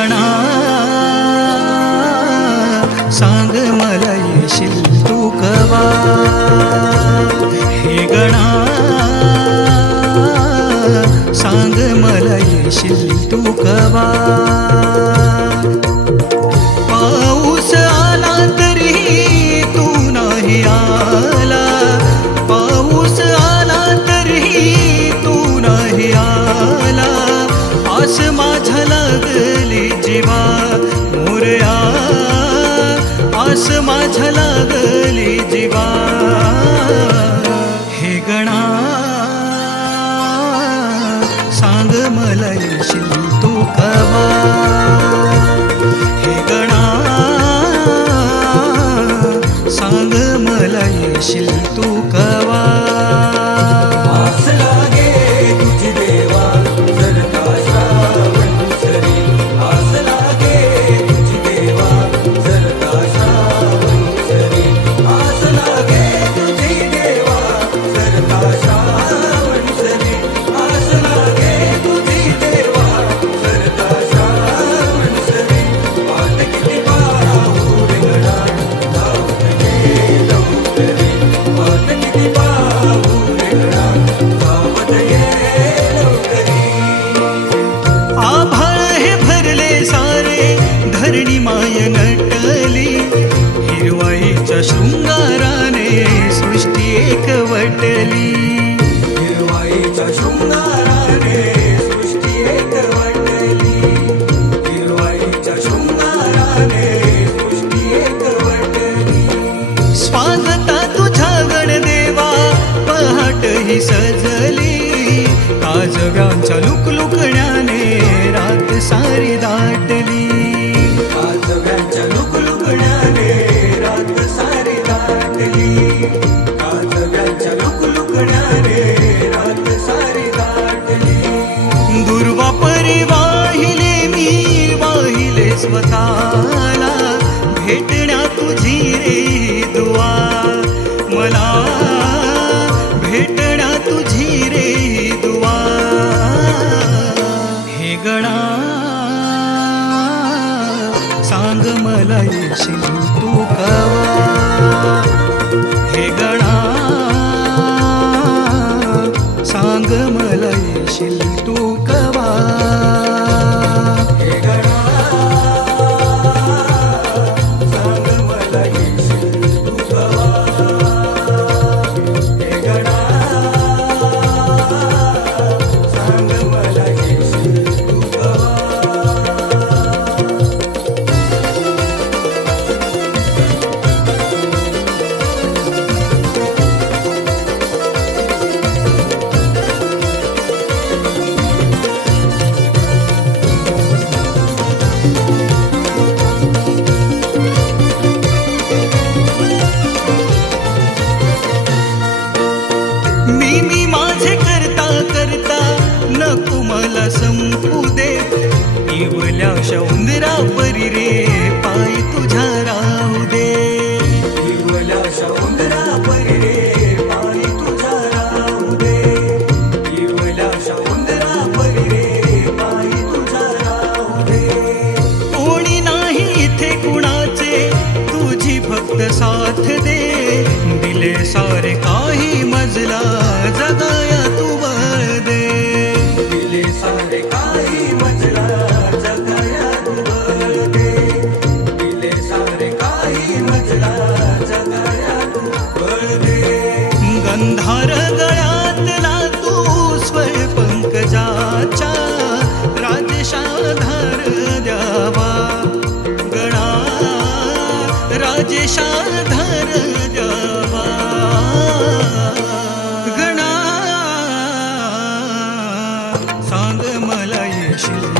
गणा सांग मला येशील तू कवा, हे गणा सांग मला येशील तू कवा. पाऊस आला तरी तू नाही आला, पाऊस आला तरी तू नाही आला. आस माझ्या लागली जीवा मोरया, आस माझ्या लागली जीवा. हे गणा सांग मला येशील तू कवा, हे गणा सांग मला येशील तू कवा. आस लागे तुझी देवा जर का श्रावण सरी, आस लागे तुझी देवा जर का श्रावण सरी, आस लागे तुझी देवा जर का श्रावण सरी, आस लागे तुझी देवा जर का श्रावण सरी. वाट किती पाहू रेंगणा धावत ये लवकरी, वाट किती पाहू रेंगणा धावत ये लवकरी. आभाळ हे भरले सारे धरणी माय नटली, हिरवाईच्या शृंगाराने सृष्टी एकवटली. हिरवाईच्या शृंगाराने सृष्टी एकवटली, हिरवाईच्या शृंगाराने सृष्टी एकवटली. स्वागता तुझ्या गणदेवा पहाट ही सजली, काजव्यांच्या लुकलुकण्याने रात सारी दाटली. काजव्यांच्या लुकलुकण्याने रात सारी दाटली, काजव्यांच्या लुकलुकण्याने रात सारी दाटली. दुर्वा परी वाहिले मी वाहिले स्वतःला, भेटण्या तुझी रे दुआ मला, भेटण्या तुझी रे दुआ. हे गणा सांग मला येशील तू कवा, हे गणा सांग मला येशील तू कवा. हे गणा सांग मला येशील तू कवा, हे गणा सांग मला येशील तू कवा. मी माझे करता करता नको मला संपू दे, इवल्याशा उंदरा परी रे पाय तुझ्या राहू दे. इवल्याशा उंदरा परी रे पाय तुझ्या राहू दे, इवल्याशा उंदरा परी रे पाय तुझ्या राहू दे. कोणी नाही इथे कुणाचे तुझी फक्त साथ दे, दिले सारे काही मजला जगाया तू बळ दे. दिले सारे काही मजला जगाया तू बळ दे, दिले सारे काही मजला जगाया तू बळ दे. गंधार गळ्यातला तू स्वर पंकजाच्या, राजेशाधार द्यावा गणा, राजेशाधार द्यावा गणा. सांग मला येशील